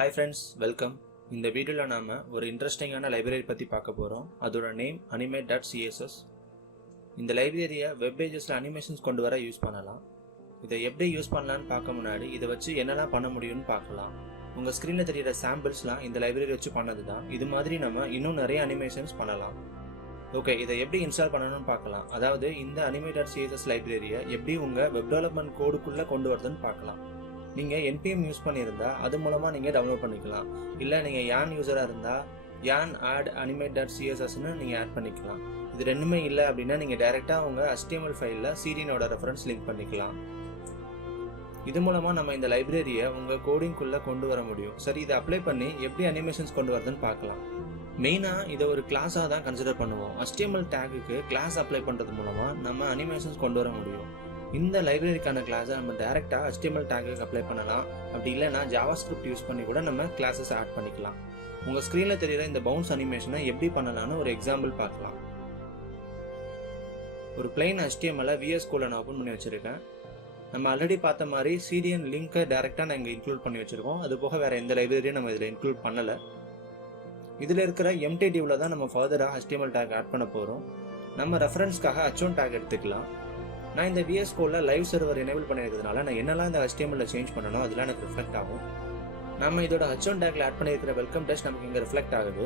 Hi friends, welcome. இந்த வீடியோவில் நாம் ஒரு இன்ட்ரெஸ்டிங்கான லைப்ரரி பற்றி பார்க்க போகிறோம். அதோட நேம் animate.css. இந்த லைப்ரரியை வெப் பேஜஸில் அனிமேஷன்ஸ் கொண்டு வர யூஸ் பண்ணலாம். இதை எப்படி யூஸ் பண்ணலான்னு பார்க்க முன்னாடி இதை வச்சு என்னெல்லாம் பண்ண முடியும்னு பார்க்கலாம். உங்கள் ஸ்க்ரீனில் தெரியிற சாம்பிள்ஸ்லாம் இந்த லைப்ரரி வச்சு பண்ணது தான். இது மாதிரி நம்ம இன்னும் நிறைய அனிமேஷன்ஸ் பண்ணலாம். ஓகே, இதை எப்படி இன்ஸ்டால் பண்ணணும்னு பார்க்கலாம். அதாவது இந்த animate.css லைப்ரரியை எப்படி உங்கள் வெப் டெவலப்மெண்ட் கோடுக்குள்ளே கொண்டு வரதுன்னு பார்க்கலாம். நீங்கள் NPM யூஸ் பண்ணியிருந்தா அது மூலமாக நீங்கள் டவுன்லோட் பண்ணிக்கலாம். இல்லை நீங்கள் யான் யூஸராக இருந்தால் யான் ஆட் animate.cssன்னு நீங்கள் ஆட் பண்ணிக்கலாம். இது ரெண்டுமே இல்லை அப்படின்னா நீங்கள் டைரெக்டாக உங்கள் HTML ஃபைலில் சீரியனோட ரெஃபரன்ஸ் லிங்க் பண்ணிக்கலாம். இது மூலமாக நம்ம இந்த லைப்ரரியை உங்கள் கோடிங்குள்ளே கொண்டு வர முடியும். சரி, இதை அப்ளை பண்ணி எப்படி அனிமேஷன்ஸ் கொண்டு வரதுன்னு பார்க்கலாம். மெயினாக இதை ஒரு கிளாஸாக தான் கன்சிடர் பண்ணுவோம். HTML டேகுக்கு கிளாஸ் அப்ளை பண்ணுறது மூலமாக நம்ம அனிமேஷன்ஸ் கொண்டு வர முடியும். இந்த லைப்ரரிக்கான கிளாஸை நம்ம டேரெக்டாக HTML டேகுக்கு அப்ளை பண்ணலாம். அப்படி இல்லைனா JavaScript யூஸ் பண்ணி கூட நம்ம கிளாஸஸ் ஆட் பண்ணிக்கலாம். உங்கள் ஸ்க்ரீனில் தெரிகிற இந்த பவுன்ஸ் அனிமேஷனை எப்படி பண்ணலான்னு ஒரு எக்ஸாம்பிள் பார்க்கலாம். ஒரு பிளைன் HTML VS Code நான் ஓப்பன் பண்ணி வச்சுருக்கேன். நம்ம ஆல்ரெடி பார்த்த மாதிரி CDN லிங்கை டேரெக்டாக நான் இங்கே இன்க்ளூட் பண்ணி வச்சுருக்கோம். அது போக வேறு எந்த லைப்ரரியும் நம்ம இதில் இன்க்ளூட் பண்ணலை. இதில் இருக்கிற empty divல தான் நம்ம ஃபர்தராக HTML டேக் ஆட் பண்ண போகிறோம். நம்ம ரெஃபரன்ஸ்க்காக h1 டேக் எடுத்துக்கலாம். நான் இந்த VS Codeல லைவ் சர்வர் எனேபிள் பண்ணியிருக்கிறதுனால நான் என்னெல்லாம் இந்த HTML சேஞ்ச் பண்ணணும் அதெல்லாம் எனக்கு ரிஃப்ளெக்ட் ஆகும். நம்ம இதோட h1 டேக்ல ஆட் பண்ணியிருக்கிற வெல்கம் டெஸ்ட் நமக்கு இங்கே ரிஃப்ளெக்ட் ஆகுது.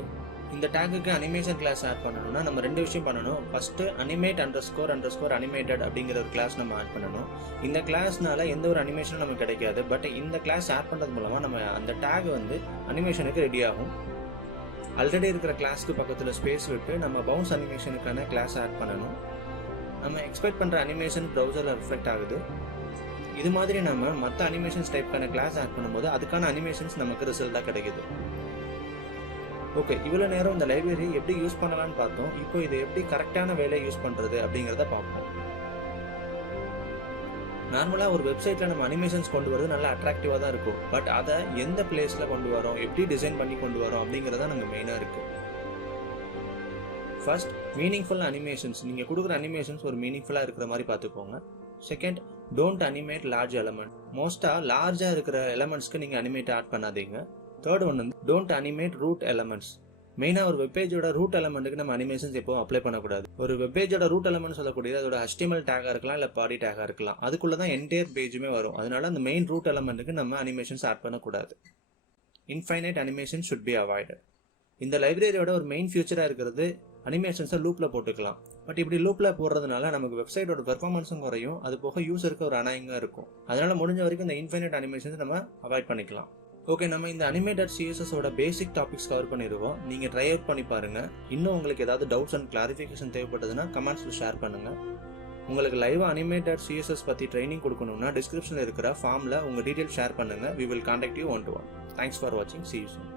இந்த டேக்குக்கு அனிமேஷன் கிளாஸ் ஆட் பண்ணணும்னா நம்ம ரெண்டு விஷயம் பண்ணணும். ஃபர்ஸ்ட்டு animate__animated அப்படிங்கிற ஒரு கிளாஸ் நம்ம ஆட் பண்ணணும். இந்த கிளாஸ்னால எந்த ஒரு அனிமேஷனும் நமக்கு கிடைக்காது. பட் இந்த கிளாஸ் ஆட் பண்ணுறது மூலமாக நம்ம அந்த டேக் வந்து அனிமேஷனுக்கு ரெடி ஆகும். ஆல்ரெடி இருக்கிற கிளாஸ்க்கு பக்கத்தில் ஸ்பேஸ் விட்டு நம்ம பவுன்ஸ் அனிமேஷனுக்கான கிளாஸ் ஆட் பண்ணணும். நம்ம எக்ஸ்பெக்ட் பண்ணுற அனிமேஷன் ப்ரௌசரில் ரிஃப்ளெக்ட் ஆகுது. இது மாதிரி நம்ம மற்ற அனிமேஷன்ஸ் டைப்க்கான கிளாஸ் ஆட் பண்ணும்போது அதுக்கான அனிமேஷன்ஸ் நமக்கு ரிசல்ட்டாக கிடைக்குது. ஓகே, இவ்வளோ நேரம் இந்த லைப்ரரி எப்படி யூஸ் பண்ணலான்னு பார்த்தோம். இப்போ இதை எப்படி கரெக்டான வேலையை யூஸ் பண்ணுறது அப்படிங்கிறத பார்ப்போம். நார்மலாக ஒரு வெப்சைட்டில் நம்ம அனிமேஷன்ஸ் கொண்டு வரது நல்லா அட்ராக்டிவாக தான் இருக்கும். பட் அதை எந்த பிளேஸில் கொண்டு வரோம், எப்படி டிசைன் பண்ணி கொண்டு வரோம் அப்படிங்கிறத நமக்கு மெயினாக இருக்குது. First, meaningful animations. நீங்கள் கொடுக்குற அனிமேஷன்ஸ் ஒரு மீனிங்ஃபுல்லாக இருக்கிற மாதிரி பார்த்துக்கோங்க. Second, don't animate large element. மோஸ்ட்டாக லார்ஜாக இருக்கிற எலமெண்ட்ஸ்க்கு நீங்கள் அனிமேட் ஆட் பண்ணாதீங்க. தேர்ட் ஒன் வந்து டோன்ட் அனிமேட் ரூட் எலமெண்ட்ஸ். மெயினாக ஒரு வெப்பேஜோட ரூட் எலமெண்ட்டுக்கு நம்ம அனிமேஷன்ஸ் எப்போவும் அப்ளை பண்ணக்கூடாது. ஒரு வெப்பேஜோட ரூட் எலமெண்ட் சொல்லக்கூடியது அதோட HTML டேகாக இருக்கலாம், இல்லை பாடி டேகாக இருக்கலாம். அதுக்குள்ளே தான் என்டையர் பேஜுமே வரும். அதனால அந்த மெயின் ரூட் எலமெண்ட்டுக்கு நம்ம அனிமேஷன்ஸ் ஆட் பண்ணக்கூடாது. Infinite animation should be avoided. இந்த லைப்ரரியோட ஒரு மெயின் ஃபியூச்சராக இருக்கிறது அனிமேஷன்ஸை லூப்பில் போட்டுக்கலாம். பட் இப்படி லூப்பில் போடுறதுனால நமக்கு வெப்சைட்டோட பெர்ஃபார்மன்ஸும் குறையும். அது போக யூஸருக்கு ஒரு அனாயிங்காக இருக்கும். அதனால முடிஞ்ச வரைக்கும் இந்த இன்ஃபைனைட் அனிமேஷன்ஸ் நம்ம அவாய்ட் பண்ணிக்கலாம். ஓகே, நம்ம இந்த animate.css பேசிக் டாபிக்ஸ் கவர் பண்ணிடுவோம். நீங்கள் ட்ரை அவுட் பண்ணி பாருங்கள். இன்னும் உங்களுக்கு ஏதாவது டவுட்ஸ் அண்ட் கிளாரிஃபிகேஷன் தேவைப்பட்டதுன்னா கமெண்ட்ஸில் ஷேர் பண்ணுங்கள். உங்களுக்கு லைவாக animate.css பற்றி ட்ரைனிங் கொடுக்கணும்னா டிஸ்கிரிப்ஷனில் இருக்கிற ஃபார்மில் உங்கள் டீட்டெயில் ஷேர் பண்ணுங்கள். We will contact you one to one. Thanks for watching. See you soon.